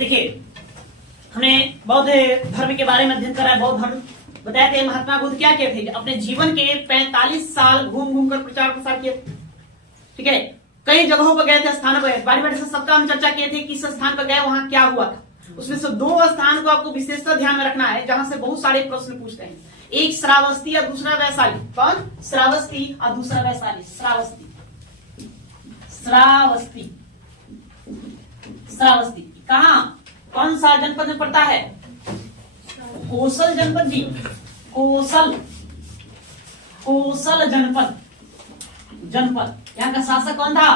देखिए, हमने बौद्ध धर्म के बारे में अध्ययन करा है। बौद्ध धर्म बताए थे महात्मा बुद्ध क्या कहते थे, अपने जीवन के 45 साल घूम घूम कर प्रचार प्रसार किए। ठीक है, कई जगहों पर गए थे, स्थानों पर गए, बारी बारी से सबका हम चर्चा किए थे, किस स्थान पर गए, वहां क्या हुआ था। उसमें से 2 स्थान को आपको विशेषता ध्यान में रखना है, जहां से बहुत सारे प्रश्न पूछते हैं। एक श्रावस्ती और दूसरा वैशाली। कौन? श्रावस्ती और दूसरा वैशाली। श्रावस्ती, श्रावस्ती, श्रावस्ती कहां, कौन सा जनपद में पड़ता है? कोसल जनपद जी, कोसल, कोसल जनपद, जनपद। यहाँ का शासक कौन था?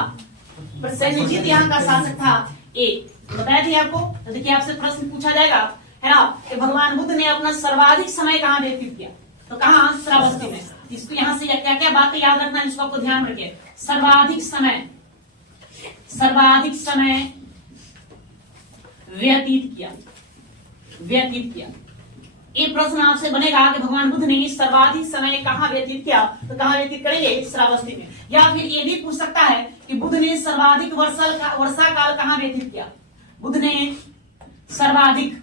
प्रसेनजीत यहाँ का शासक था। एक बताया थी आपको। तो देखिए, आपसे प्रश्न पूछा जाएगा, है ना, कि भगवान बुद्ध ने अपना सर्वाधिक समय कहाँ व्यतीत किया? तो कहाँ? श्रावस्ती में। इसको यहाँ से क्या क्या बातें याद रखना है, इसको आपको ध्यान रखिए। सर्वाधिक समय, सर्वाधिक समय व्यतीत किया, व्यतीत किया। एक प्रश्न आपसे बनेगा कि भगवान बुद्ध ने सर्वाधिक समय कहाँ व्यतीत किया, तो कहाँ व्यतीत करेंगे? श्रावस्ती में। या फिर ये भी पूछ सकता है कि बुद्ध ने सर्वाधिक वर्षा काल कहाँ व्यतीत किया? बुद्ध ने सर्वाधिक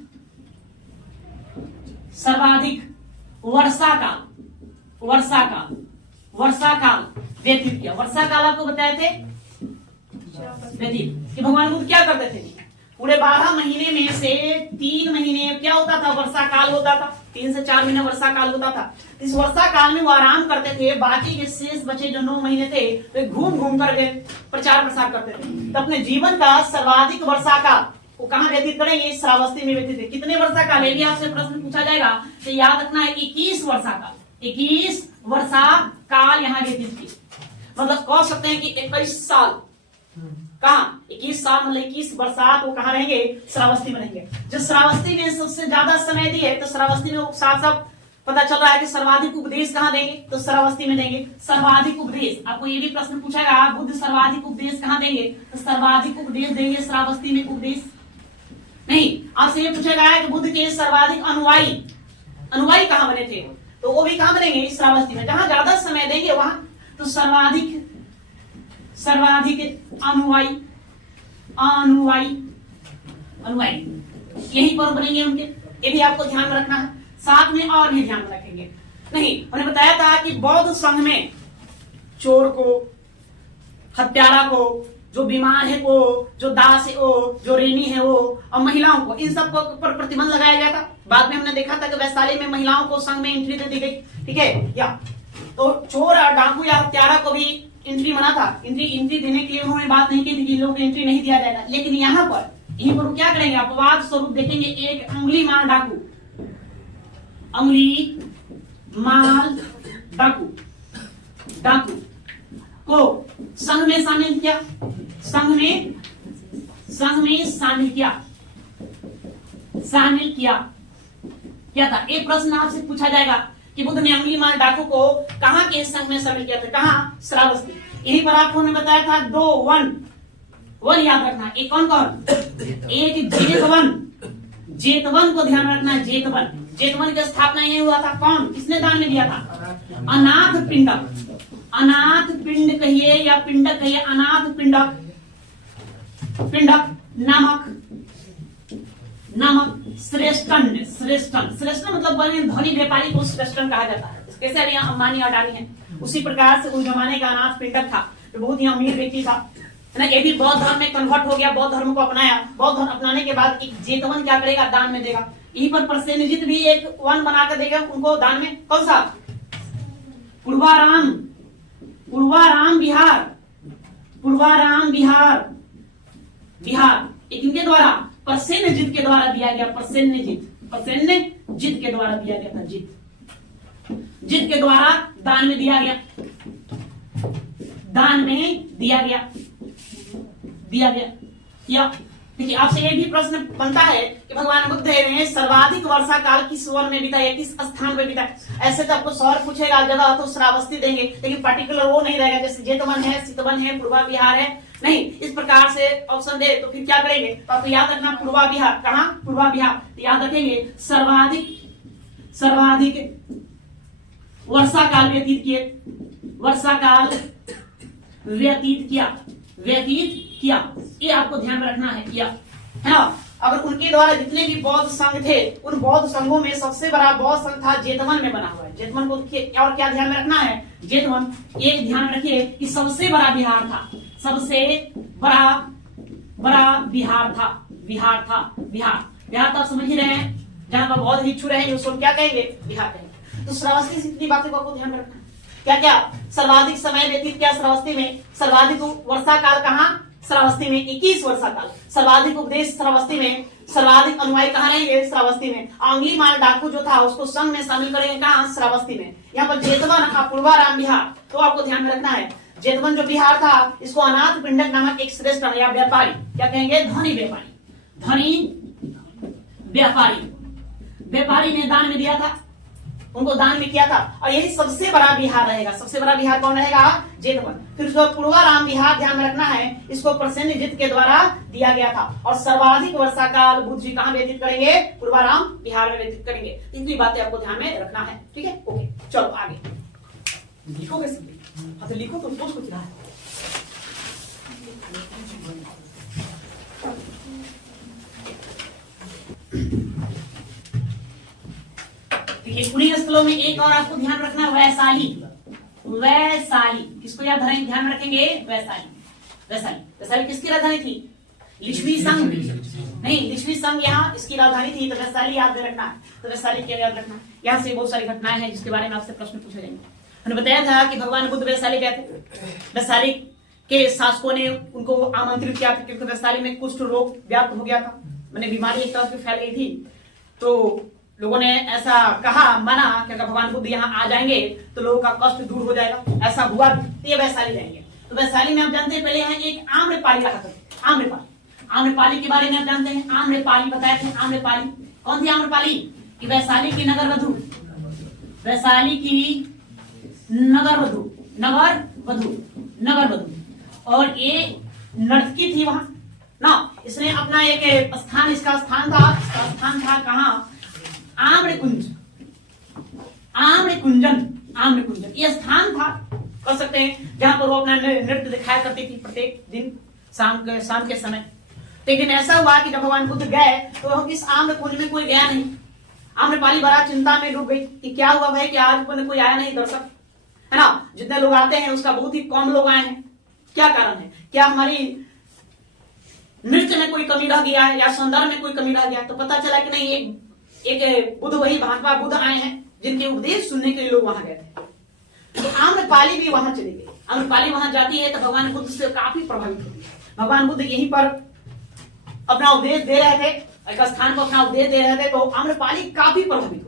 वर्षा काल, वर्षा काल, वर्षा काल व्यतीत किया। वर्षा काल आपको बताए थे व्यतीत कि भगवान बुद्ध क्या करते थे? पूरे 12 महीने में से 3 महीने क्या होता था? वर्षा काल होता था। 3 से 4 महीने वर्षा काल होता था। इस वर्षा काल में वो आराम करते थे, बाकी के शेष बचे जो 9 महीने थे वे घूम घूम करके प्रचार प्रसार करते थे। तो अपने जीवन का सर्वाधिक वर्षा काल वो कहाँ व्यतीत करेंगे? श्रावस्ती में व्यतीत थे। कितने वर्षा काल? ये भी आपसे प्रश्न पूछा जाएगा, तो याद रखना है 21 वर्षा काल, 21 वर्षा काल यहाँ व्यतीत की। मतलब कह सकते हैं कि 21 साल। कहाँ? 21 साल मतलब 21 बरसात वो कहाँ रहेंगे? श्रावस्ती में रहेंगे। जो श्रावस्ती में सबसे ज्यादा समय दिए, तो श्रावस्ती में साफ साफ पता चल रहा है कि सर्वाधिक उपदेश कहाँ देंगे? तो श्रावस्ती में देंगे। सर्वाधिक उपदेश, आपको ये भी प्रश्न पूछेगा, बुद्ध सर्वाधिक उपदेश कहाँ देंगे? तो सर्वाधिक उपदेश देंगे श्रावस्ती में। उपदेश नहीं, आपसे ये पूछेगा कि बुद्ध के सर्वाधिक अनुयायी, अनुयायी कहाँ बने थे? तो वो भी कहाँ बनेंगे? श्रावस्ती में। जहां ज्यादा समय देंगे वहां तो सर्वाधिक अनुयायी, अनुयायी, अनुयायी यही पर बनेंगे उनके। ये भी आपको ध्यान में रखना है। साथ में और भी ध्यान में रखेंगे। नहीं, उन्हें बताया था कि बौद्ध संघ में चोर को, हत्यारा को, जो बीमार है वो, जो दास है वो, जो रेनी है वो, और महिलाओं को, इन सब पर प्रतिबंध लगाया गया था। बाद में हमने देखा था कि वैशाली में महिलाओं को संघ में एंट्री दे दी गई। ठीक है, या तो चोर और डाकू या हत्यारा को भी एंट्री मना था। एंट्री देने के लिए उन्होंने बात नहीं की थी कि लोगों को एंट्री नहीं दिया जाएगा। लेकिन यहाँ पर यहीं पर क्या करेंगे? अपवाद स्वरूप देखेंगे, एक अंगुली माल डाकू, अंगुली माल डाकू, डाकू को संघ में शामिल किया, संघ में शामिल किया, शामिल किया। क्या था? एक प्रश्न आपसे पूछा जाएगा कि बुद्ध ने अंगुली माल डाकू को कहाँ के संघ में शामिल किया था? कहाँ? श्रावस्ती। यहीं पर आपको हमने बताया था 2 वन याद रखना। एक कौन कौन? एक जेतवन, जेतवन को ध्यान रखना है। जेतवन, जेतवन की स्थापना यही हुआ था। कौन, किसने दान में दिया था? अनाथ पिंडक, अनाथ पिंड कहिए या पिंडक कहिए, अनाथ पिंडक, पिंडक नामक, नामक श्रेष्ठन, श्रेष्ठन, श्रेष्ठन मतलब बड़े धनी व्यापारी को श्रेष्ठन कहा जाता है। कैसे अभी अंबानी अडानी है, उसी प्रकार से उस जमाने का अनाथ पिंडक था, जो बहुत ही अमीर व्यक्ति था, है ना। ये भी बौद्ध धर्म में कन्वर्ट हो गया, बौद्ध धर्म को अपनाया। बौद्ध धर्म अपनाने के बाद एक जेतवन क्या करेगा? दान में देगा। यहीं पर प्रसेनजीत भी एक वन बनाकर देगा उनको दान में। कौन सा? पूर्वाराम, पूर्वाराम बिहार, पूर्वाराम बिहार, बिहार एक इनके द्वारा प्रसेनजीत के द्वारा दिया गया। प्रसेनजीत, प्रसेनजीत के द्वारा दिया गया था। जीत, जीत के द्वारा दान में दिया गया, दान में दिया गया, दिया गया। या देखिए, आपसे ये भी प्रश्न बनता है कि भगवान बुद्ध ने सर्वाधिक वर्षा काल किस वन में बिताया, किस स्थान में बिताया। ऐसे तो आपको सवाल पूछेगा, जगह तो श्रावस्ती देंगे, लेकिन पर्टिकुलर वो नहीं रहेगा। जैसे जेतवन है, सितवन है, पूर्वा बिहार है, नहीं, इस प्रकार से ऑप्शन दे तो फिर क्या करेंगे? तो आपको याद रखना पूर्वा बिहार। कहाँ? पूर्वा बिहार। तो याद रखेंगे सर्वाधिक, सर्वाधिक वर्षा काल व्यतीत किए, वर्षा काल व्यतीत किया, व्यतीत किया। ये आपको ध्यान में रखना है, किया, है ना। अगर उनके द्वारा जितने भी बौद्ध संघ थे, उन बौद्ध संघों में सबसे बड़ा बौद्ध संघ था जेतवन में बना हुआ है। जेतवन को और क्या ध्यान में रखना है, जेतवन एक ध्यान रखिए कि सबसे बड़ा बिहार था, सबसे बड़ा बिहार था, बिहार तो आप समझ ही रहे हैं, जहां पर बौद्ध भिक्षु रहेंगे उसको क्या कहेंगे, बिहार कहेंगे। तो श्रावस्ती से इतनी बातें को आपको ध्यान में रखना है। क्या क्या सर्वाधिक समय व्यतीत क्या श्रावस्ती में, सर्वाधिक वर्षा काल कहाँ, श्रावस्ती में 21 वर्षा काल। सर्वाधिक उपदेश श्रावस्ती में, सर्वाधिक अनुयायी कहाँ रहेंगे, श्रावस्ती में। आंगलीमाल डाकू जो था उसको संघ में शामिल करेंगे कहाँ, श्रावस्ती में। यहाँ पर जेतवन पूर्वाराम बिहार, तो आपको ध्यान में रखना है जेतवन जो बिहार था इसको अनाथ पिंडक नामक एक श्रेष्ठ या व्यापारी, क्या कहेंगे, धनी व्यापारी, धनी व्यापारी ने दान में दिया था, उनको दान में किया था। और यही सबसे बड़ा बिहार रहेगा। सबसे बड़ा बिहार कौन रहेगा, जेतवन। फिर उसको पूर्वाराम बिहार ध्यान में रखना है, इसको प्रसेनजित के द्वारा दिया गया था। और सर्वाधिक वर्षा काल बुद्ध जी कहाँ व्यतीत करेंगे, पूर्वाराम बिहार में व्यतीत करेंगे। इतनी बातें आपको ध्यान में रखना है, ठीक है। ओके चलो आगे लिखोगे सब, हाँ तो लिखो, तो सोच कुछ रहा है। पुण्य स्थलों में एक और आपको ध्यान रखना, वैशाली। किसको याद ध्यान में रखेंगे, वैशाली किसकी राजधानी थी, लिच्छवी संघ नहीं, लिच्छवी संघ यहाँ इसकी राजधानी थी, तो वैशाली याद रखना है। तो वैशाली क्या याद रखना है, यहाँ से बहुत सारी घटनाएं हैं जिसके बारे में आपसे प्रश्न पूछे जाएंगे। मैंने बताया था कि भगवान बुद्ध वैशाली गए थे, वैशाली के शासकों ने उनको आमंत्रित किया था क्योंकि वैशाली में कुष्ठ रोग व्याप्त हो गया था, मैंने बीमारी एक तरह से फैल गई थी। तो लोगों ने ऐसा कहा, माना कि अगर भगवान बुद्ध यहाँ आ जाएंगे तो लोगों का कष्ट दूर हो जाएगा। ऐसा हुआ, ये वैशाली जाएंगे। तो वैशाली में आप जानते हैं पहले यहाँ एक आम्रपाली रहा था। आम्रपाली के बारे में आप जानते हैं, आम्रपाली बताए थे। आम्रपाली कौन थी, आम्रपाली कि वैशाली की नगर वधु, वैशाली की नगर वधु और ये नर्तकी थी वहां ना। इसने अपना एक स्थान, इसका स्थान था कहाँ, आम्रकुंजन ये स्थान था, कर सकते हैं, जहां पर वो अपना नृत्य दिखाया करती थी प्रत्येक दिन शाम के समय। लेकिन ऐसा हुआ कि जब भगवान बुद्ध गए तो इस आम्रकुंज में कोई गया नहीं। आम्रपाली बड़ा चिंता में डूब गई कि क्या हुआ भाई, कि आज कोई आया नहीं दर्शक, है ना। जितने लोग आते हैं उसका बहुत ही कम लोग आए हैं, क्या कारण है, क्या हमारी नृत्य में कोई कमी रह गया है या सौंदर्य में कोई कमी रह गया। तो पता चला कि नहीं, एक बुद्ध, वही महात्मा बुद्ध आए हैं जिनके उपदेश सुनने के लिए लोग वहां गए थे। तो आम्रपाली भी वहां चली गई। आम्रपाली वहां जाती है तो भगवान बुद्ध से काफी प्रभावित होती है। भगवान बुद्ध यहीं पर अपना उपदेश दे रहे थे, एक स्थान पर अपना उपदेश दे रहे थे, तो आम्रपाली काफी प्रभावित हो गई।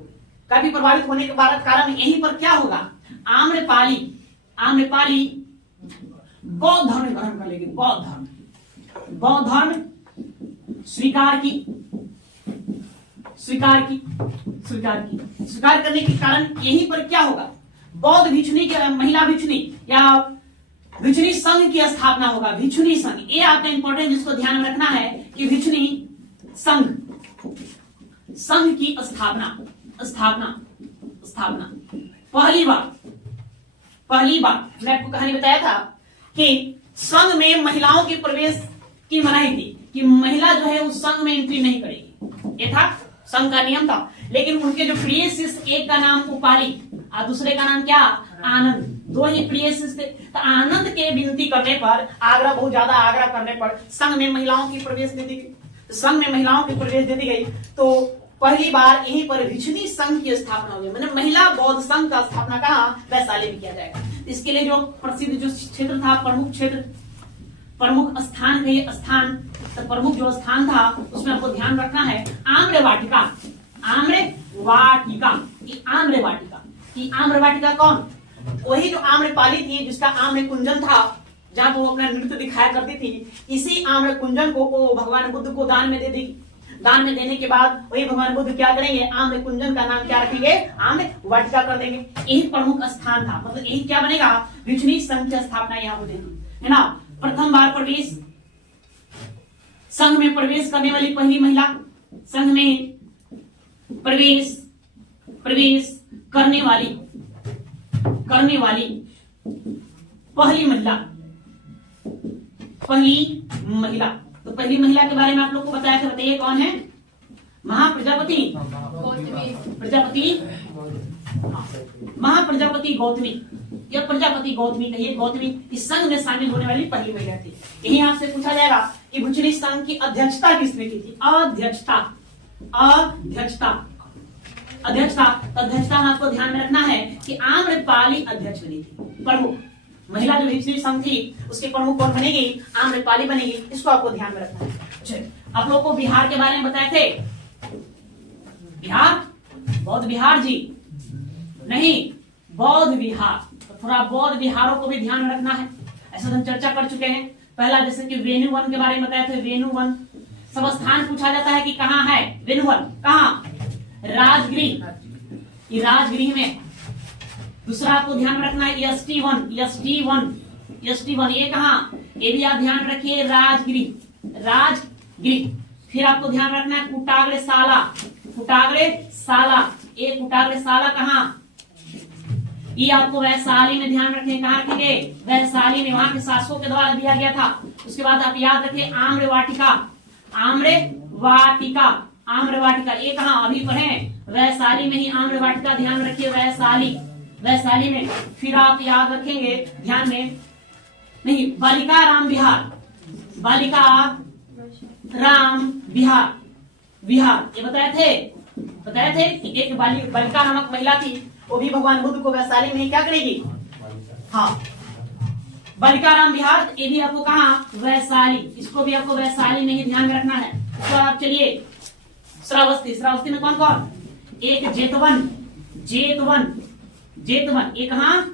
काफी प्रभावित होने के कारण यहीं पर क्या होगा, आम्रपाली बौद्ध धर्म ग्रहण कर लेगी। बौद्ध धर्म स्वीकार करने के कारण यहीं पर क्या होगा, बौद्ध भिक्षुनी की, महिला भिक्षुनी या भिक्षुनी संघ की स्थापना होगा। भिक्षुनी संघ, ये आपका इंपॉर्टेंट जिसको ध्यान में रखना है कि भिक्षुनी संघ की स्थापना पहली बार मैं आपको कहानी बताया था कि संघ में महिलाओं के प्रवेश की मनाही थी कि महिला जो है उस संघ में एंट्री नहीं करेगी, ये था संघ का नियम था। लेकिन उनके जो प्रिय शिष्य, एक का नाम उपाली और दूसरे का नाम क्या, आनंद, दो ही प्रिय शिष्य थे। तो आनंद के विनती करने पर, बहुत ज्यादा आग्रह करने पर संघ में महिलाओं की प्रवेश दे दी गई। संघ में महिलाओं की प्रवेश दे दी गई तो पहली बार यहीं पर भिक्षुनी संघ की स्थापना हुई। मतलब महिला बौद्ध संघ का स्थापना कहाँ, वैशाली में किया जाएगा। इसके लिए जो प्रसिद्ध जो क्षेत्र था, प्रमुख स्थान, तो प्रमुख जो स्थान था उसमें आपको ध्यान रखना है आम्रवाटिका। आम्रवाटिका कौन, वही जो आम्रपाली थी जिसका आम्र कुंजन था, जहां वो अपना नृत्य दिखाया करती थी। इसी आम्र कुंजन को भगवान बुद्ध को दान में दे दी। दान में देने के बाद वही भगवान बुद्ध क्या करेंगे, आम्र कुंजन का नाम क्या रखेंगे, आम्र वाटिका कर देंगे। यही प्रमुख स्थान था, मतलब यही क्या बनेगा, भिक्षुनी संघ की स्थापना यहाँ हो जाएगी, है ना। प्रथम बार संघ में प्रवेश करने वाली पहली महिला, संघ में प्रवेश करने वाली पहली महिला। तो तो पहली महिला के बारे में आप लोग को बताया था, बताइए कौन है? महाप्रजापति प्रजापति महाप्रजापति गौतमी। यह प्रजापति गौतमी कहिए, गौतमी इस संघ में शामिल होने वाली पहली महिला थी। यही आपसे पूछा जाएगा कि भुचनी संघ की अध्यक्षता किसने की थी? अध्यक्षता में आपको ध्यान में रखना है कि आम्रपाली अध्यक्ष बनी थी। प्रमुख महिला जो भुचनी संघ थी उसके प्रमुख कौन बनेगी? आम्रपाली बनेगी। इसको आपको ध्यान में रखना है। आप लोगों को बिहार के बारे में बताए थे। बिहार, बौद्ध बिहार जी नहीं, बौद्ध बिहार। तो थोड़ा बौद्ध बिहारों को भी ध्यान में रखना है। ऐसा हम चर्चा कर चुके हैं। पहला जैसे कि वेणुवन के बारे में बताया था। वेणुवन सब स्थान पूछा जाता है कि कहाँ है वेणुवन? कहाँ? राजगृह, ये राजगृह में। दूसरा आपको ध्यान में रखना है यष्टिवन। ये कहाँ? ये भी आप ध्यान रखिए, राजगृह। फिर आपको ध्यान रखना है कुटाग्रशाला। ये कुटाग्रशाला कहाँ? ये आपको वैशाली में ध्यान रखें। कहाँ रखेंगे? वैशाली में, वहां के शासकों के द्वारा दिया गया था। उसके बाद आप याद रखें आम्रवाटिका। ये कहाँ? अभी पढ़े वैशाली में ही आम्रवाटिका, ध्यान रखिए वैशाली में। फिर आप याद रखेंगे ध्यान में, नहीं, बालिका राम विहार। ये बताए थे कि एक बालिका नामक महिला थी, वो भी भगवान बुद्ध को वैशाली में क्या करेगी? हाँ, बालिका राम विहार। ये भी आपको कहाँ? वैशाली। इसको भी आपको वैशाली में ही ध्यान में रखना है। तो आप चलिए श्रावस्ती में कौन कौन? एक जेतवन। ये कहाँ?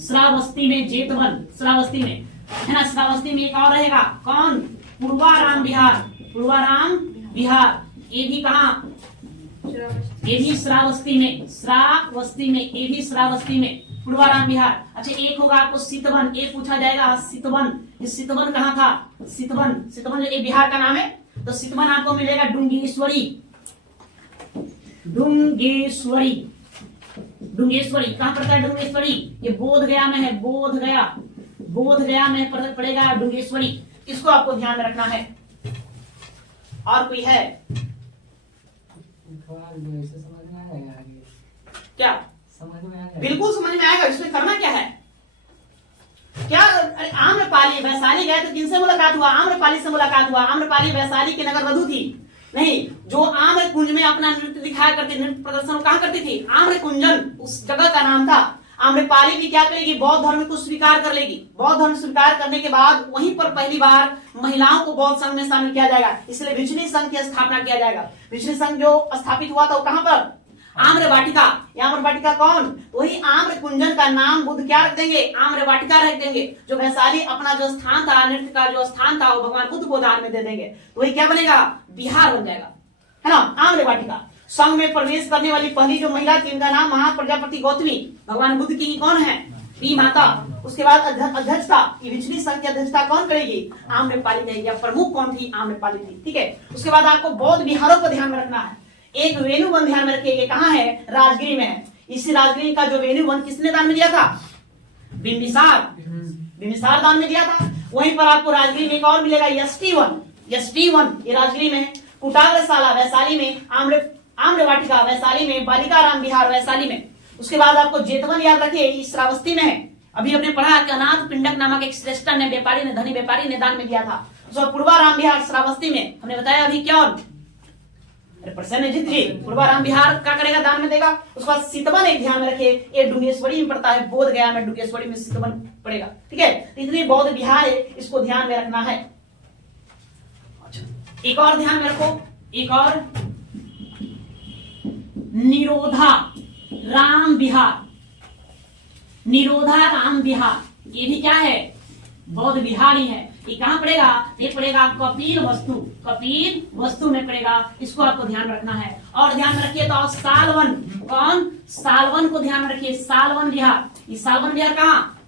श्रावस्ती में जेतवन, श्रावस्ती में है ना। श्रावस्ती में एक और रहेगा कौन? पूर्वाराम विहार। ये भी कहाँ? ये भी श्रावस्ती में, ये भी श्रावस्ती में, पूर्वाराम विहार। अच्छा, एक होगा आपको सितवन। ये पूछा जाएगा सितवन। ये सितवन कहाँ था? सितवन जो एक बिहार का नाम है। तो सितवन आपको मिलेगा डुंगेश्वरी। कहाँ पड़ता है डुंगेश्वरी? ये बोध गया में है। बोध गया में पड़ेगा डुंगेश्वरी। इसको आपको ध्यान में रखना है। और कोई है क्या? बिल्कुल समझ में आएगा। इसमें करना क्या है? क्या? अरे आम्रपाली वैशाली गए तो किनसे मुलाकात हुआ? आम्रपाली से मुलाकात हुआ। आम्रपाली वैशाली की नगर वधु थी। नहीं, जो आम्र कुंज में अपना नृत्य दिखाया करती, नृत्य प्रदर्शन कहाँ करती थी? आम्र कुंजन उस जगह का नाम था। आम्रपाली भी क्या करेगी? बौद्ध धर्म को स्वीकार कर लेगी। बौद्ध धर्म स्वीकार करने के बाद वहीं पर पहली बार महिलाओं को बौद्ध संघ में शामिल किया जाएगा। इसलिए भिचनी संघ की स्थापना किया जाएगा। भिचनी संघ जो स्थापित हुआ था वो कहाँ पर? आम्रवाटिका। आम्रवाटिका कौन? वही आम्र कुंजन का नाम बुद्ध क्या रख देंगे? आम्रवाटिका रख देंगे। जो वैशाली अपना जो स्थान था, नृत्य का जो स्थान था, वो भगवान बुद्ध को दान में दे देंगे। तो वही क्या बनेगा? बिहार बन जाएगा, है ना। आम्रवाटिका। संघ में प्रवेश करने वाली पहली जो महिला थी उनका नाम महाप्रजापति गौतमी। भगवान बुद्ध की कौन है? बी माता। उसके बाद अध्यक्षता, भिचनी संघ की अध्यक्षता कौन करेगी? आम्रपाली करेगी। या प्रमुख कौन थी? आम्रपाली थी। ठीक है। उसके बाद आपको बौद्ध विहारों को ध्यान में रखना है। एक वेणुवन ध्यान में रखिए, कहाँ है? राजगीर में है। इसी राजगीर का जो वेणुवन किसने दान में दिया था? बिंबिसार दान में दिया था। वहीं पर आपको राजगीर में एक और मिलेगा यष्टिवन। ये राजगीर में है। कुटाग्रशाला वैशाली में, आम्रवाटिका वैशाली में, बालिका राम विहार वैशाली में। उसके बाद आपको जेतवन याद रखिए, इस श्रावस्ती में है। अभी हमने पढ़ा कि अनाथ पिंडक नामक एक श्रेष्ठ ने, व्यापारी ने, धनी व्यापारी ने दान में दिया था। उसको पूर्वाराम विहार श्रावस्ती में हमने बताया अभी क्या? प्रसन्नजीत जी पूर्वाराम विहार क्या करेगा? दान में देगा। उसके बाद सितवन एक ध्यान में रखिए, ये डुंगेश्वरी में पड़ता है। बोध गया में डुंगेश्वरी में सितवन पड़ेगा। ठीक है। तो इतनी बौद्ध विहार है, इसको ध्यान में रखना है। एक और ध्यान में रखो, एक और निरोधा राम विहार। ये भी क्या है? बौद्ध विहार ही है। ये कहाँ पड़ेगा? ये पड़ेगा कपिल वस्तु में पड़ेगा। इसको आपको ध्यान रखना है। और ध्यान में रखिए तो सालवन, कौन? सालवन को ध्यान में रखिए। सालवन विहार। ये सालवन विहार कहाँ?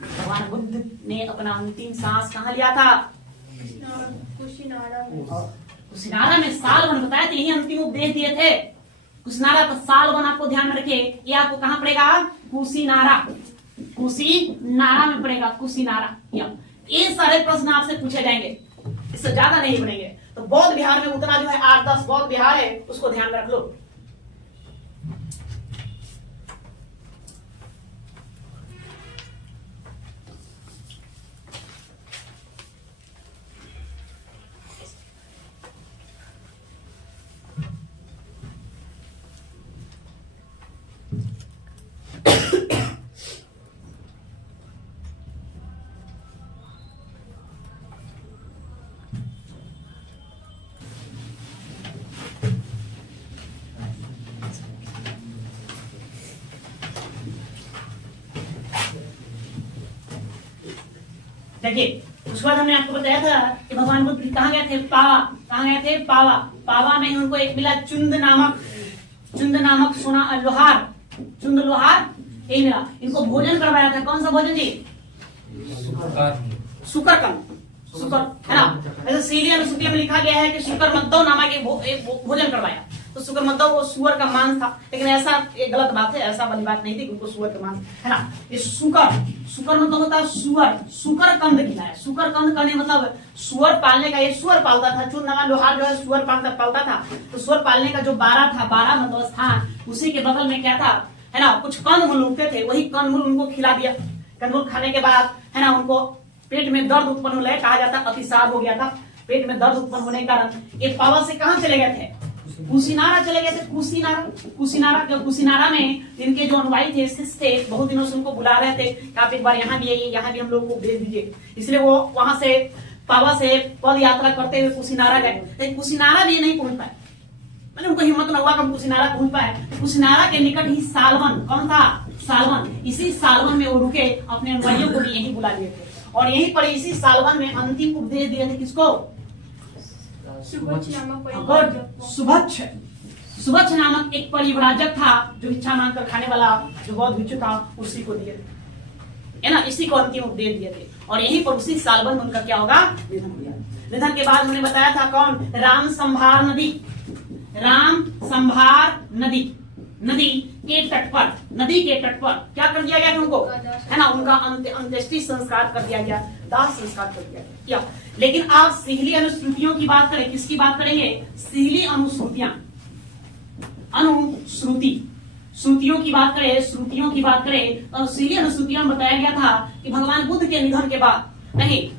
भगवान बुद्ध ने अपना अंतिम सांस कहाँ लिया था? कुशीनारा में। सालवन बताया था, यही अंतिम उपदेश दिए थे। कुशीनारा का सालवन आपको ध्यान में रखिए। ये आपको कहाँ पड़ेगा? कुशीनारा में पड़ेगा। कुशीनारा। ये सारे प्रश्न आपसे पूछे जाएंगे, इससे ज्यादा नहीं बनेंगे। तो बौद्ध बिहार में उतना जो है 8-10 बौद्ध बिहार है, उसको ध्यान रख लो। देखिए, उसके बाद हमने आपको बताया था कि भगवान बुद्ध कहाँ गए थे? पावा। कहाँ गए थे? पावा। पावा में उनको एक मिला चुंद नामक सोना लोहार, चुंद लोहार यही मिला। इनको भोजन करवाया था। कौन सा भोजन जी? शुकरकंद, शुकर है ना। ऐसे सीढ़ी अनुसूची में लिखा गया है कि शुकर मद्दव नामक एक भोजन करवाया। तो शुकर मद्दव वो सुअर का मांस था, लेकिन ऐसा एक गलत बात है, ऐसा वाली बात नहीं थी कि उनको सुअर का मांस है ना। ये शुकर मतलब होता है सुअर, शुकरकंद खिलाया। शुकरकंद कहने मतलब सुअर पालने का, ये सुअर पालता था। चुंदनामा लोहार जो है सुअर पालता था। तो सुअर पालने का जो बाड़ा था, बाड़ा मतलब स्थान, उसी के बगल में क्या था है ना, कुछ कंदमूल उगते थे, वही कंदमूल उनको खिला दिया। कंदमूल खाने के बाद है ना उनको पेट में दर्द उत्पन्न होने लगा, कहा जाता अतिसार हो गया था। पेट में दर्द उत्पन्न होने के कारण ये पावा से कहां चले गए थे? कुशीनारा चले गए थे। कुशीनारा में इनके जो अनुयायी थे, शिष्य थे, बहुत दिनों से उनको बुला रहे थे कि आप एक बार यहाँ भी आइए, यहाँ भी हम लोग को भेज दीजिए। इसलिए वो वहां से पावा से पद यात्रा करते हुए कुशीनारा गए। लेकिन कुशीनारा भी नहीं पहुंच पाए, मैंने उनको हिम्मत न हुआ कि हम कुशीनारा पहुंच पाए। कुशीनारा के निकट ही सालवन, कौन था? सालवन। इसी सालवन में वो रुके, अपने अनुयायियों को भी यही बुला लिए थे और यहीं पर इसी सालवन में अंतिम उपदेश दिए थे। किसको? सुभच्छ नामक एक परिव्राजक था, जो इच्छा मांगकर खाने वाला जो बौद्ध भिक्षु था, उसी को दिए थे, है ना। इसी को अंतिम उपदेश दिए थे और यहीं पर उसी सालवन में उनका क्या होगा? निधन हो गया। निधन के बाद उन्होंने बताया था कौन? राम संभार नदी के तट पर क्या कर दिया गया था उनको? है ना, उनका अंत्येष्टि संस्कार कर दिया गया, दाह संस्कार कर दिया गया। लेकिन आप सीहली अनुश्रुतियों की बात करें, किसकी बात करेंगे? सीहली श्रुतियों की बात करें और सीहली अनुश्रुतियों में बताया गया था कि भगवान बुद्ध के निधन के बाद नहीं,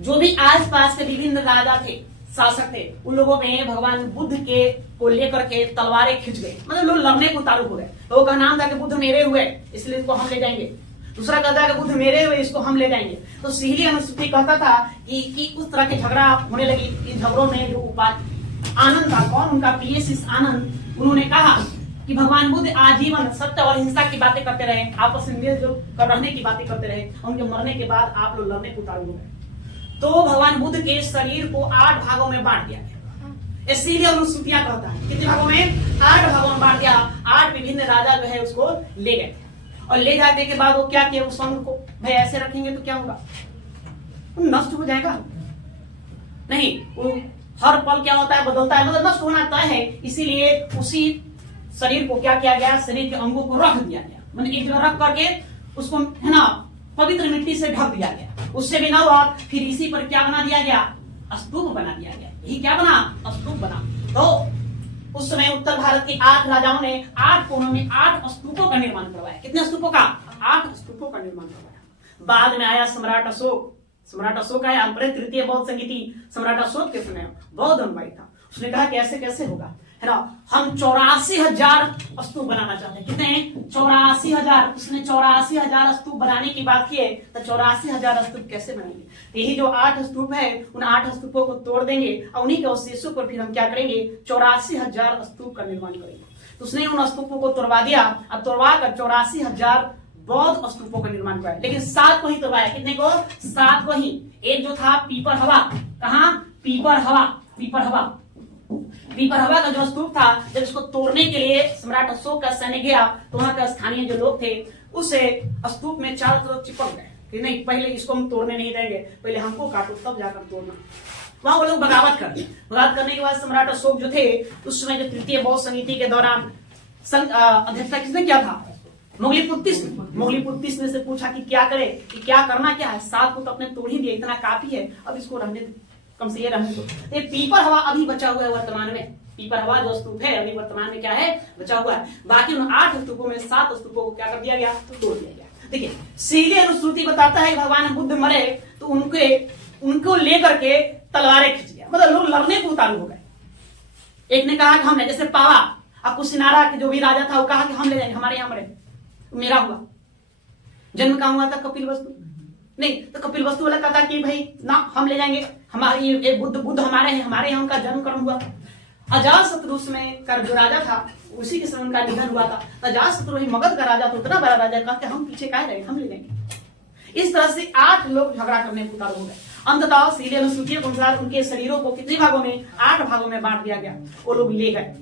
जो भी आस पास के विभिन्न राजा थे, शासक थे, उन लोगों में भगवान बुद्ध के को लेकर के तलवारें खिंच गई, मतलब लोग लड़ने को ताल्लुक हो गए। लोगों का नाम था कि बुद्ध मेरे हुए इसलिए इसको हम ले जाएंगे, दूसरा कहता है कि बुद्ध मेरे हुए इसको हम ले जाएंगे। तो सीहली अनुश्रुति कहता था कि उस तरह के झगड़ा होने लगी। इन झगड़ों में जो आनंद था, कौन? उनका प्रिय शिष्य आनंद, उन्होंने कहा कि भगवान बुद्ध आजीवन सत्य और हिंसा की बातें करते रहे, आपस में मिलजुल कर रहने की बातें करते रहे, उनके मरने के बाद आप लोग लड़ने को ताल्लुक हो गए। तो भगवान बुद्ध के शरीर को 8 भागों में बांट दिया गया। इसीलिए अनुश्रुतियां कहता है कितने भागों में? 8 भागों में बांट दिया। 8 विभिन्न राजा जो है उसको ले गए और ले जाने के बाद वो क्या किया? उस अंग को भाई ऐसे रखेंगे तो क्या होगा? नष्ट हो जाएगा नहीं, वो हर पल क्या होता है? बदलता है, मतलब नष्ट होना तय है। इसीलिए उसी शरीर को क्या किया गया? शरीर के अंगों को रख दिया गया, मतलब एक जगह रख करके उसको है ना पवित्र मिट्टी से ढक दिया गया। उससे भी ना हुआ, फिर इसी पर क्या बना दिया गया? स्तूप बना दिया गया। यही क्या बना? स्तूप बना। तो उस समय उत्तर भारत के 8 राजाओं ने 8 कोनों में 8 स्तूपों का निर्माण करवाया। कितने स्तूपों का? 8 स्तूपों का निर्माण करवाया। बाद में आया सम्राट अशोक आया, तृतीय बौद्ध संगीति। सम्राट अशोक के समय बौद्ध अनुयायी था, उसने कहा कि ऐसे कैसे होगा, है ना, हम 84,000 स्तूप बनाना चाहते हैं। कितने? 84,000। उसने 84,000 स्तूप बनाने की बात की है, तो 84,000 स्तूप कैसे बनेंगे? तो यही जो 8 स्तूप है, उन 8 स्तूपों को तोड़ देंगे और उन्हीं के अवशेषों पर फिर हम क्या करेंगे? 84,000 स्तूप का निर्माण करेंगे। तो उसने उन स्तूपों को तोड़वा दिया। अब तोड़वा कर 84,000 बौद्ध स्तूपों का निर्माण कराया, लेकिन 7 को ही तोड़वाया। कितने को? 7 को ही। एक जो था पीपर हवा, कहा? पीपर हवा का जो स्तूप था, जब इसको तोड़ने के लिए सम्राट अशोक का सैन्य गया तो वहां का स्थानीय जो लोग थे उसे स्तूप में चारों तरफ चिपक गए कि नहीं, पहले इसको हम तोड़ने नहीं देंगे, पहले हमको काटो तब जाकर तोड़ना। वहां वो लोग बगावत करने के बाद सम्राट अशोक जो थे उस समय जो तृतीय बौद्ध समिति के दौरान अध्यक्षता किसने किया था? मुगलीपुत्तिस ने से पूछा कि क्या करे, कि क्या करना क्या है, 7 को तो अपने तोड़ ही दिया, इतना काफी है, अब इसको रहने दो, कम से ये रहने दो। ये पीपर हवा अभी बचा हुआ है वर्तमान में, पीपर हवा जो स्तूप है अभी वर्तमान में क्या है, बचा हुआ है। बाकी उन 8 स्तूपों में 7 स्तूपों को क्या कर दिया गया, तो तोड़ दिया गया। देखिए सीधी अनुश्रुति बताता है कि भगवान बुद्ध मरे तो उनको लेकर के तलवारें खींच दिया, मतलब लोग लड़ने को उतारू हो गए। एक ने कहा कि हमने, जैसे पावा अब कुशीनारा के जो भी राजा था वो कहा कि हम ले जाएंगे, हमारे यहाँ मरे, मेरा हुआ जन्म कहाँ हुआ था, कपिलवस्तु नहीं, तो कपिलवस्तु वाला कहता कि भाई ना हम ले जाएंगे, हमारे ये बुद्ध हमारे हैं, हमारे यहाँ उनका जन्म कर्म हुआ। अजातशत्रु में का जो राजा था उसी के समय उनका निधन हुआ था। अजातशत्रु मगध का राजा था, उतना बड़ा राजा कहा कि हम पीछे काहे रहे, हम ले जाएंगे। इस तरह से 8 लोग झगड़ा करने को उतारू हो गए। अंततः सीधे अनुसूचियों के अनुसार उनके शरीरों को कितने भागों में, 8 भागों में बांट दिया गया, वो लोग ले गए।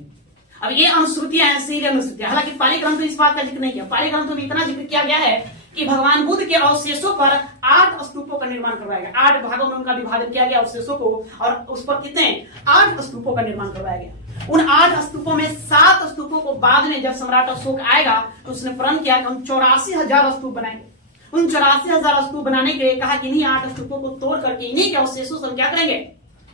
अब ये अनुश्रुतियां हैं, सीधे अनुश्रुतियां, हालांकि पाली ग्रंथ में इस बात का जिक्र नहीं किया। पाली ग्रंथों में इतना जिक्र किया गया है कि भगवान बुद्ध के अवशेषों पर 8 स्तूपों का निर्माण करवाया गया, 8 भागों में उनका विभाजन किया गया अवशेषों को, और उस पर कितने 8 स्तूपों का निर्माण करवाया गया। उन 8 स्तूपों में 7 स्तूपों को बाद में जब सम्राट अशोक आएगा तो उसने प्रण किया कि हम 84,000 स्तूप बनाएंगे। उन 84,000 स्तूप बनाने के लिए कहा कि इन्हीं 8 स्तूपों को तोड़ करके इन्हीं के अवशेषों से हम क्या करेंगे,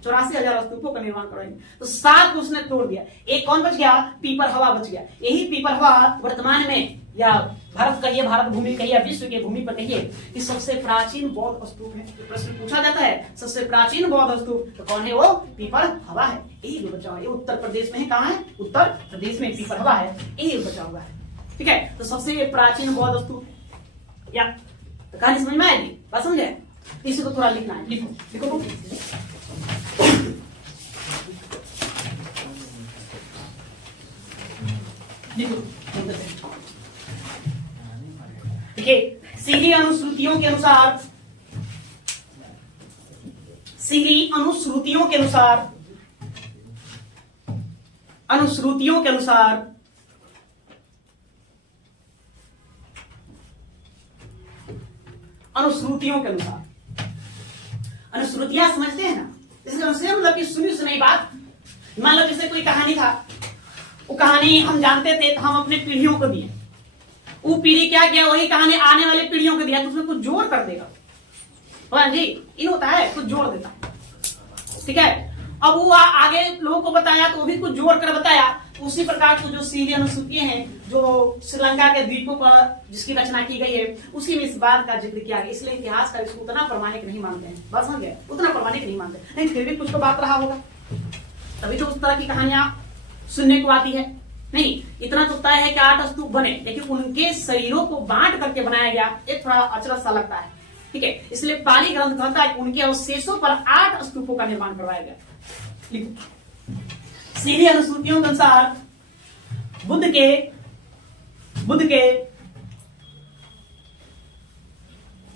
84,000 स्तूपों का निर्माण कराएंगे। तो 7 को उसने तोड़ दिया, एक कौन बच गया, पीपर हवा बच गया। यही पीपर हवा वर्तमान में, या भारत कहिए, भारत भूमि कहिए, विश्व के भूमि पर कहिए, कि सबसे प्राचीन बौद्ध स्तूप है। तो प्रश्न पूछा जाता है सबसे प्राचीन बौद्ध स्तूप तो कौन है, वो पीपर हवा है। यही जो बचा हुआ है, ये उत्तर प्रदेश में है, कहाँ है, उत्तर प्रदेश में पीपर हवा है, यही बचा हुआ है। ठीक है, तो सबसे प्राचीन बौद्ध स्तूप, या तो कहानी समझ में आएगी, बात समझे, इसी को थोड़ा लिखना है, लिखो लिखो। देखिए सीधी अनुश्रुतियों के अनुसार, सीधी अनुश्रुतियों के अनुसार, अनुश्रुतियों के अनुसार अनुश्रुतियों के अनुसार, अनुश्रुतियां समझते हैं ना, इसका मतलब कि सुनी सुनाई बात। मान लो जैसे कोई कहानी था, वो कहानी हम जानते थे तो हम अपने पीढ़ियों को दिए, वो पीढ़ी क्या किया, वही कहानी आने वाले पीढ़ियों को दिया, तो उसमें कुछ जोड़ कर देगा, जी इन होता है, कुछ जोड़ देता, ठीक है। अब वो आगे लोगों को बताया तो वो भी कुछ जोड़ कर बताया। उसी प्रकार को जो सीधी अनुसूचियां हैं जो श्रीलंका के द्वीपों पर जिसकी रचना की गई है, उसी में इस बात का जिक्र किया गया। इसलिए इतिहास का इसको उतना प्रमाणिक नहीं मानते हैं, बस समझ गए, उतना प्रमाणिक नहीं मानते, नहीं फिर भी कुछ तो बात रहा होगा, तभी तो उस तरह की कहानियां सुनने को आती है। नहीं, इतना तो तय है कि 8 स्तूप बने, लेकिन उनके शरीरों को बांट करके बनाया गया, एक थोड़ा अचरज सा लगता है, ठीक है। इसलिए पाली ग्रंथ कहता है कि उनके अवशेषों पर 8 स्तूपों का निर्माण करवाया गया। सीधी अनुसूचियों के अनुसार बुद्ध के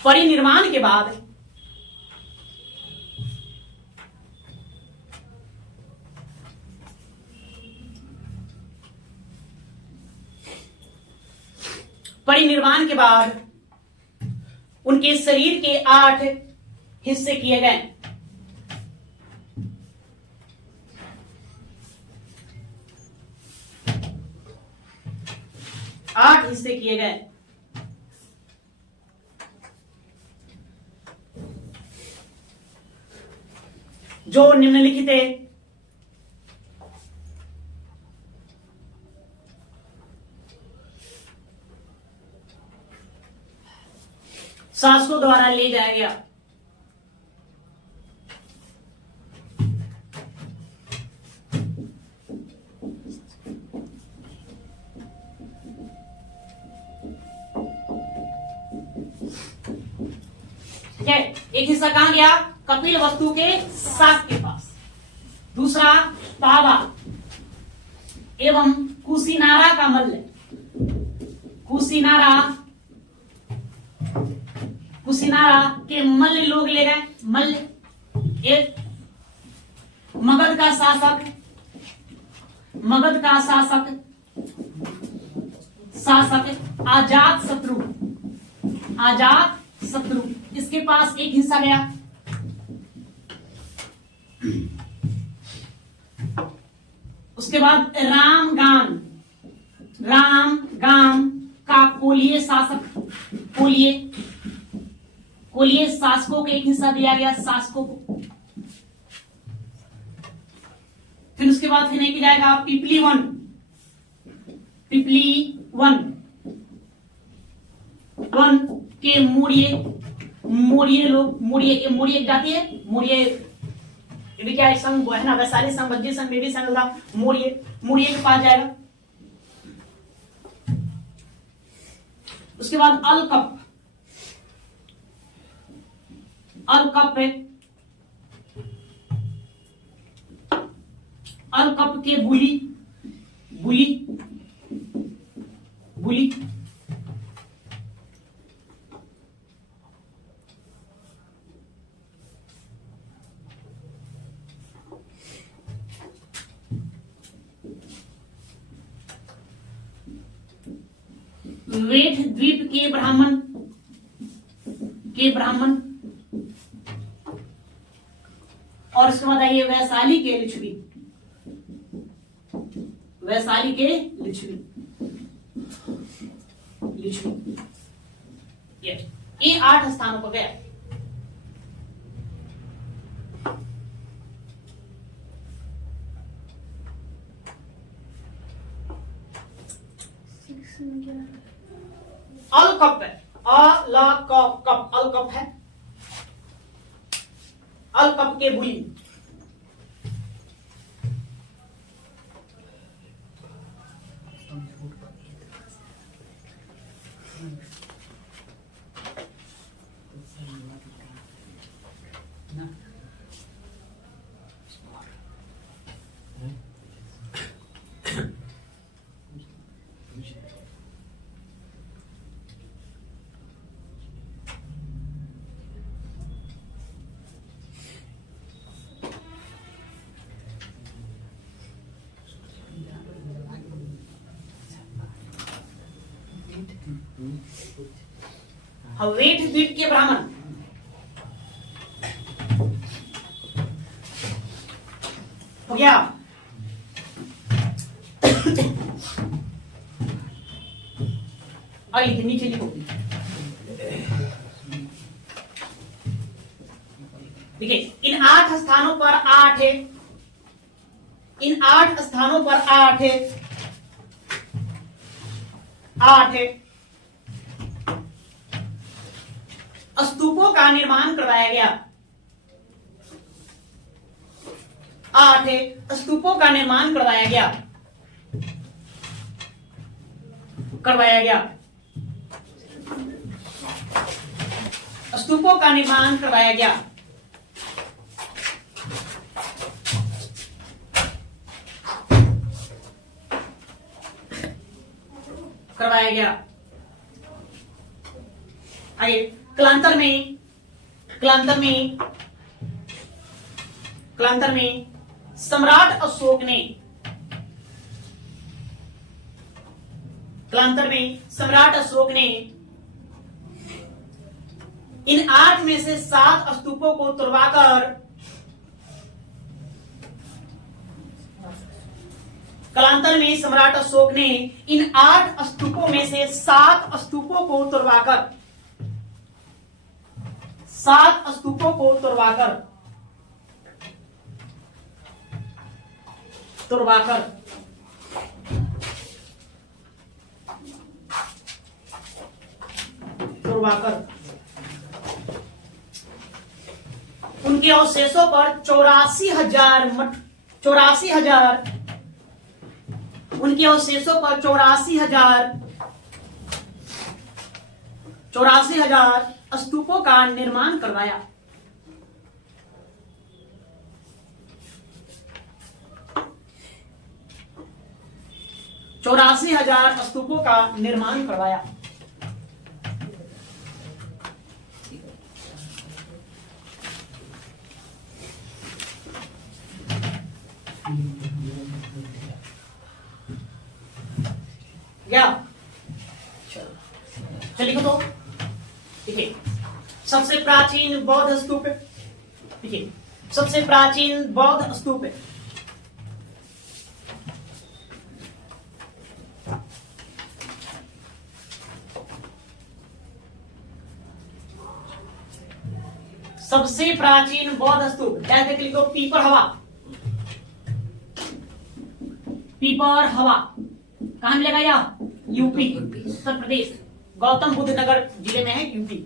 परिनिर्वाण के बाद उनके शरीर के 8 हिस्से किए गए। आठ हिस्से किए गए। जो निम्नलिखित है, शासकों द्वारा ले जाया गया। ठीक है, एक हिस्सा कहां गया? कपिलवस्तु के शासक के पास। दूसरा पावा एवं कुशीनारा का मल्ल। कुशीनारा के मल्ल लोग ले गए। मल्ल एक मगध का शासक अजात शत्रु, इसके पास एक हिस्सा गया। उसके बाद रामगाम का कोलीय शासक, कोलीय शासकों को एक हिस्सा दिया गया, शासकों को। फिर उसके बाद फिर नहीं जाएगा पिपली वन के मूर्य लोग, मूर्य एक जाति है, मूर्य ये भी क्या एक संघ है ना, वैशाली संघ, बज्जी संघ, बेबी संघ था, मूर्य के पास जाएगा। उसके बाद अलकप है, अलकप के बुली वेठ द्वीप के ब्राह्मण, और उसके बाद आइए वैशाली के लिच्छवी। ये 8 स्थानों पर गया। अलकप है, अलकप है, अलकप के बुली। वेठ द्वीप के ब्राह्मण, हो गया। आइए नीचे लिखो, देखिए इन 8 स्थानों पर 8 है, इन 8 स्थानों पर 8 है, 8 है। स्तूपों का निर्माण करवाया गया, 8 है, स्तूपों का निर्माण करवाया गया, स्तूपों का निर्माण करवाया गया। आगे कलांतर में सम्राट अशोक ने इन 8 में से 7 स्तूपों को तुड़वाकर कलांतर में सम्राट अशोक ने इन 8 स्तूपों में से 7 स्तूपों को तुड़वाकर 7 स्तूपों को तुड़वाकर उनके अवशेषों पर 84,000 उनके अवशेषों पर 84,000 स्तूपों का निर्माण करवाया। चौरासी हजार स्तूपों का निर्माण करवाया। क्या चलिए तो देखिए, सबसे प्राचीन बौद्ध स्तूप, देखिए सबसे प्राचीन बौद्ध स्तूप सबसे प्राचीन बौद्ध स्तूप, जैसे लिखो पीपर हवा। पीपर हवा कहां मिलेगा? यह यूपी, उत्तर प्रदेश, गौतम बुद्ध नगर जिले में है यूपी।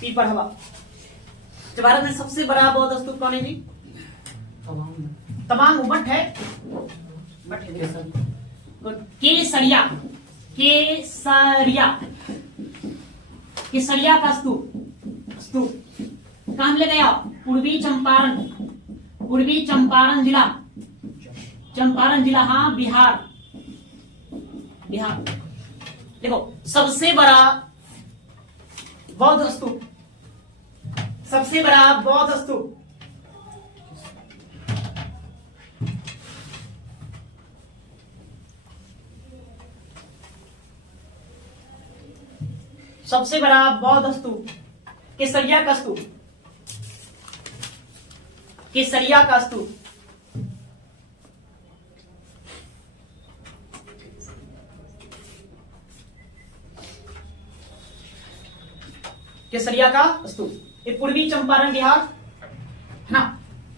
पीपर हवा। भारत में सबसे बड़ा बौद्ध स्तूप कौन है जी? तवांग मठ है। केसरिया, केसरिया, केसरिया का स्तूप कहां मिलेगा? पूर्वी चंपारण, पूर्वी चंपारण जिला, चंपारण जिला, हाँ बिहार, बिहार। देखो सबसे बड़ा बौद्ध स्तूप, सबसे बड़ा बौद्ध स्तूप सबसे बड़ा बौद्ध स्तूप केसरिया का स्तूप, केसरिया का स्तूप। केसरिया का स्तूप, ये पूर्वी चंपारण बिहार है ना।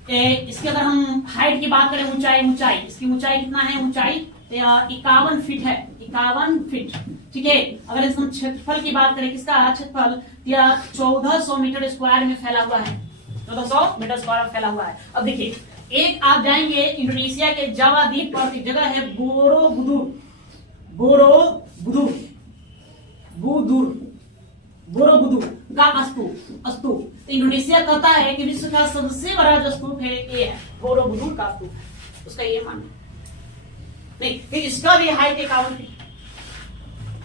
इसके अगर हम हाइट की बात करें, ऊंचाई, इसकी ऊंचाई कितना है? ऊंचाई 51 फीट है, 51 फीट। ठीक है। अगर इस हम क्षेत्रफल की बात करें, किसका क्षेत्रफल 1400 मीटर स्क्वायर में फैला हुआ है, 1400 मीटर स्क्वायर में फैला हुआ है। अब देखिए, एक आप जाएंगे इंडोनेशिया के जावा द्वीप पर, एक जगह है बोरोबुदुर, बोरोबुदुर, बोरोबुदुर का स्तूप। इंडोनेशिया कहता है कि विश्व का सबसे बड़ा जो स्तूप है ये है बोरोबुदुर का स्तूप, उसका ये मानना नहीं। फिर इसका भी हाइट 51 फीट,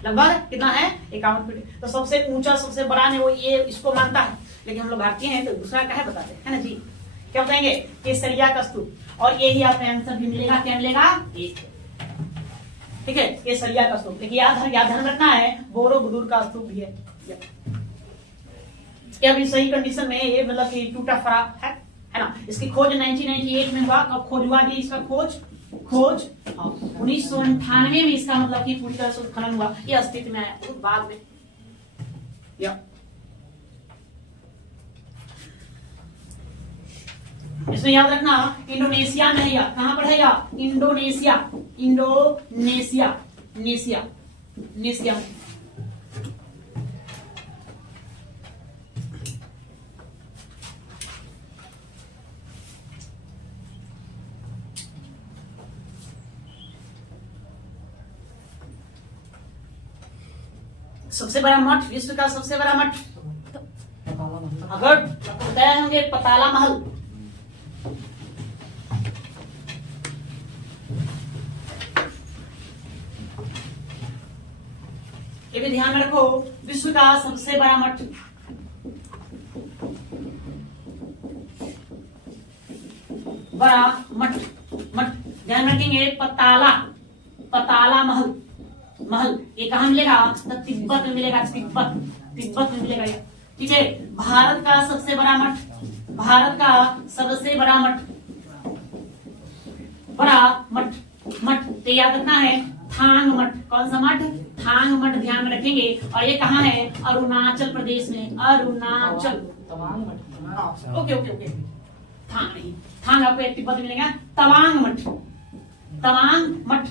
लगभग कितना है? 51 फीट। तो सबसे ऊंचा, सबसे बड़ा ने वो ये इसको मानता है, लेकिन हम लोग भारतीय हैं तो दूसरा क्या है बताते हैं ना जी। क्या बताएंगे? केसरिया का स्तूप। और ये ही आपका आंसर भी मिलेगा, क्या मिलेगा? ठीक है, केसरिया का स्तूप। देखिए याद ध्यान रखना है, बोरोबुदुर का स्तूप भी है। क्या भी सही कंडीशन में ये मतलब कि टूटा फरा है ना। इसकी खोज 1998 में हुआ। कब खोज हुआ जी इसका? खोज 1998 में इसका मतलब कि पूरी तरह से उत्खनन हुआ, ये अस्तित्व में आया बहुत बाद में। इसमें याद रखना इंडोनेशिया में है, या कहां पर है? या इंडोनेशिया, इंडोनेशिया, नेशिया, नेशिया में। सबसे बड़ा मठ, विश्व का सबसे बड़ा मठ अगर बताया होंगे पताला महल। ये भी ध्यान में रखो, विश्व का सबसे बड़ा मठ, बड़ा मठ, ध्यान रखेंगे पताला महल। ये कहां मिलेगा? तो तिब्बत में मिलेगा, तिब्बत में मिलेगा ये। ठीक है। भारत का सबसे बड़ा मठ, भारत का सबसे बड़ा मठ, तो याद रखना है थांग मठ। कौन सा मठ? थांग मठ, ध्यान में रखेंगे। और ये कहां है? अरुणाचल प्रदेश में, अरुणाचल। ओके ओके ओके, थांग नहीं, थांग आपको तिब्बत में मिलेगा। तवांग मठ,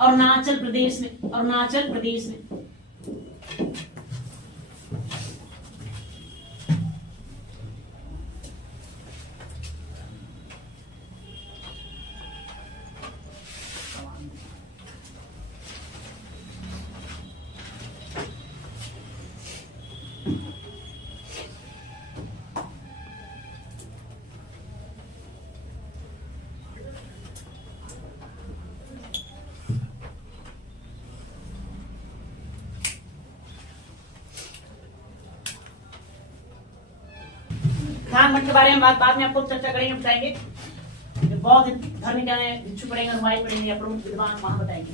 अरुणाचल प्रदेश में, अरुणाचल प्रदेश में। थांग मठ के बारे में बाद में आपको चर्चा करेंगे, बताएंगे। बौद्ध धर्म क्या है, भिक्षु पढ़ेंगे, अनुयायी पढ़ेंगे, या प्रमुख विद्वान वहां बताएंगे।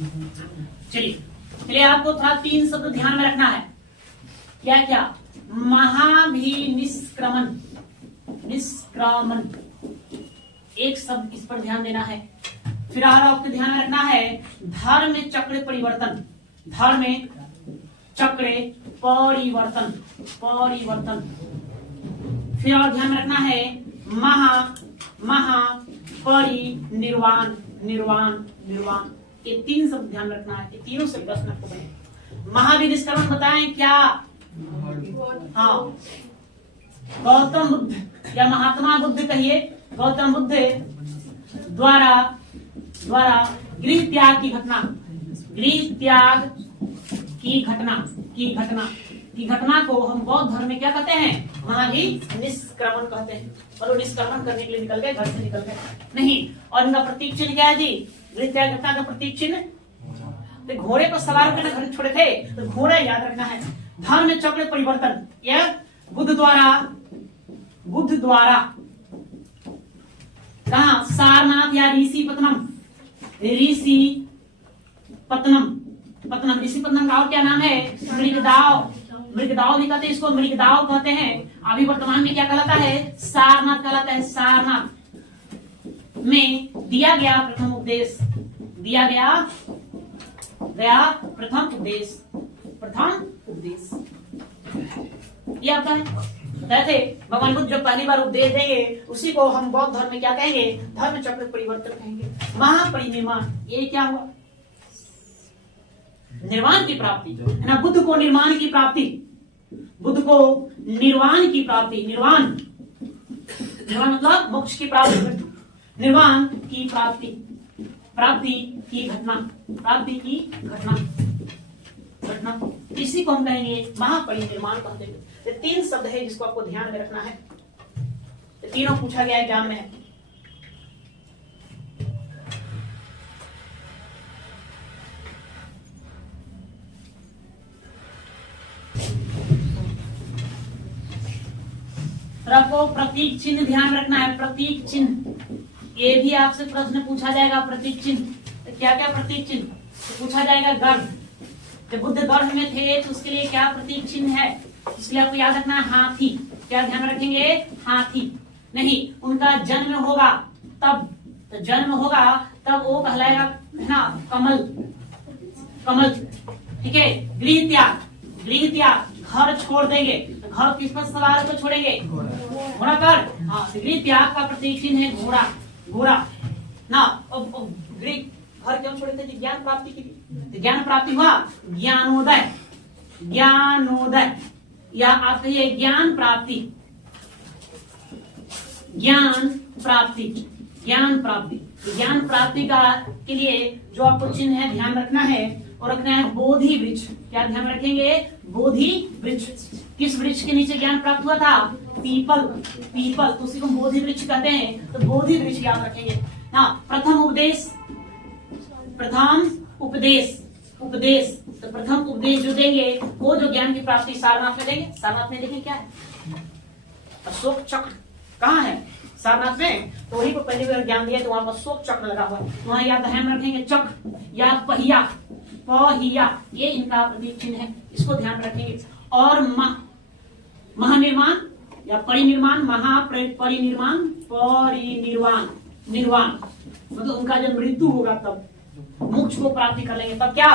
चलिए आपको थोड़ा 3 शब्द ध्यान में रखना है। क्या क्या? महाभिनिष्क्रमण, निष्क्रमण, एक शब्द इस पर ध्यान देना है। फिर आपको ध्यान में रखना है धर्म चक्र परिवर्तन, धर्म चक्र परिवर्तन, फिर और ध्यान में रखना है महा परिनिर्वाण निर्वाण निर्वाण, ये 3 शब्द ध्यान रखना है। ये तीनों से प्रश्न आपको बने। महाविनिष्करण बताएं क्या? हाँ, गौतम बुद्ध या महात्मा बुद्ध कहिए, गौतम बुद्ध द्वारा गृह त्याग की घटना, गृह त्याग की घटना को हम बौद्ध धर्म में क्या कहते हैं? महाविनिष्क्रमण कहते हैं। और वो निष्क्रमण करने के लिए निकल गए, घर से निकल गए नहीं। और इनका प्रतीक चिन्ह क्या है जी? गृह त्याग घटना का प्रतीक चिन्ह, तो घोड़े पर सवार होकर घर छोड़े थे, तो घोड़ा याद रखना है। धर्म में चक्र परिवर्तन, यह बुद्ध द्वारा कहा? सारनाथ या ऋषि पत्तनम का और क्या नाम है? मृगदाव भी कहते हैं इसको, मृगदाव कहते हैं। अभी वर्तमान में क्या कहलाता है? सारनाथ कहलाता है। सारनाथ में दिया गया प्रथम उपदेश, प्रथम उपदेश ये आता है। कहते भगवान बुद्ध जो पहली बार उपदेश देंगे उसी को हम बौद्ध धर्म में क्या कहेंगे? धर्म चक्र परिवर्तन कहेंगे। महापरिनिर्वाण, ये क्या हुआ? निर्वाण की प्राप्ति है ना। बुद्ध को निर्माण की प्राप्ति, बुद्ध को निर्वाण की प्राप्ति, निर्वाण मतलब मोक्ष की प्राप्ति, निर्वाण की प्राप्ति की घटना, इसी को हम कहेंगे महापरिनिर्वाण कहते हैं। ये 3 शब्द है जिसको आपको ध्यान में रखना है। ये तीनों पूछा गया एग्जाम में है। आपको प्रतीक चिन्ह ध्यान रखना है। प्रतीक चिन्ह, ये भी आपसे प्रश्न पूछा जाएगा। प्रतीक चिन्ह तो क्या क्या प्रतीक चिन्ह तो पूछा जाएगा? गर्भ, जब बुद्ध गर्भ में थे तो उसके लिए क्या प्रतीक चिन्ह है? इसलिए आपको याद रखना है हाथी। क्या ध्यान रखेंगे? हाथी नहीं, उनका जन्म होगा तब, तो जन्म होगा तब वो कहलाएगा है ना कमल। ठीक है। गृह त्याग, घर छोड़ देंगे तो घर किस पर सवार होकर छोड़ेंगे? घोड़ा पर। हाँ, गृह त्याग का प्रतीक चिन्ह है घोड़ा ना। गृह घर क्यों छोड़े थे? ज्ञान प्राप्ति के लिए। ज्ञान प्राप्ति हुआ ज्ञानोदय या आप कहिए ज्ञान प्राप्ति का के लिए जो आपको चिन्ह है ध्यान रखना है। और रखना है बोधि वृक्ष। क्या ध्यान रखेंगे? बोधि वृक्ष। किस वृक्ष के नीचे ज्ञान प्राप्त हुआ था? पीपल, तो उसी को बोधि वृक्ष कहते हैं। तो बोधि वृक्ष याद रखेंगे। हाँ, प्रथम उपदेश, तो प्रथम उपदेश जो देंगे वो जो ज्ञान की प्राप्ति सारनाथ में देंगे। सारनाथ में देखें क्या है? अशोक चक्र कहाँ है? सारनाथ में। तो वही को पहली बार ज्ञान दिया तो वहां पर अशोक चक्र लगा हुआ है। वहां या ध्यान रखेंगे चक्र या पहिया, ये इनका प्रतीक चिन्ह है, इसको ध्यान रखेंगे। और महानिर्माण या परिनिर्माण, निर्वाण मतलब उनका जब मृत्यु होगा तब मोक्ष को प्राप्ति कर लेंगे। तब क्या?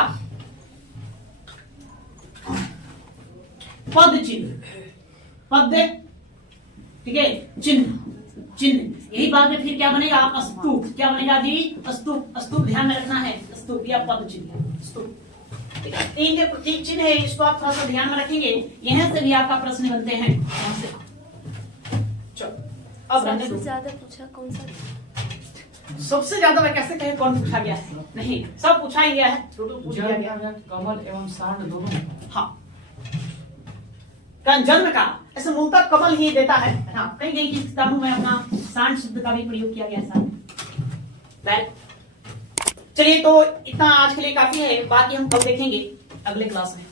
पद ठीक है, चिन्ह। यही बात में फिर क्या बनेगा? स्तूप। क्या बनेगा जी? स्तूप ध्यान में रखना है। स्तूप या पद चिन्ह, स्तूप। तीन के प्रतीक चिन्ह है, इसको आप थोड़ा सा ध्यान में रखेंगे। यहाँ से भी आपका प्रश्न बनते हैं। अब सबसे ज्यादा पूछा कौन सा? सबसे ज्यादा मैं कैसे कहें कौन पूछा गया है? नहीं, सब पूछा ही गया है। टोटल पूछा गया। कमल एवं सांड दोनों। हाँ, जन्म का ऐसे मूलतः कमल ही देता है। हाँ, कई कई किताबों में अपना सांड शब्द का भी प्रयोग किया गया है। चलिए, तो इतना आज के लिए काफी है। बाकी हम कल देखेंगे अगले क्लास में।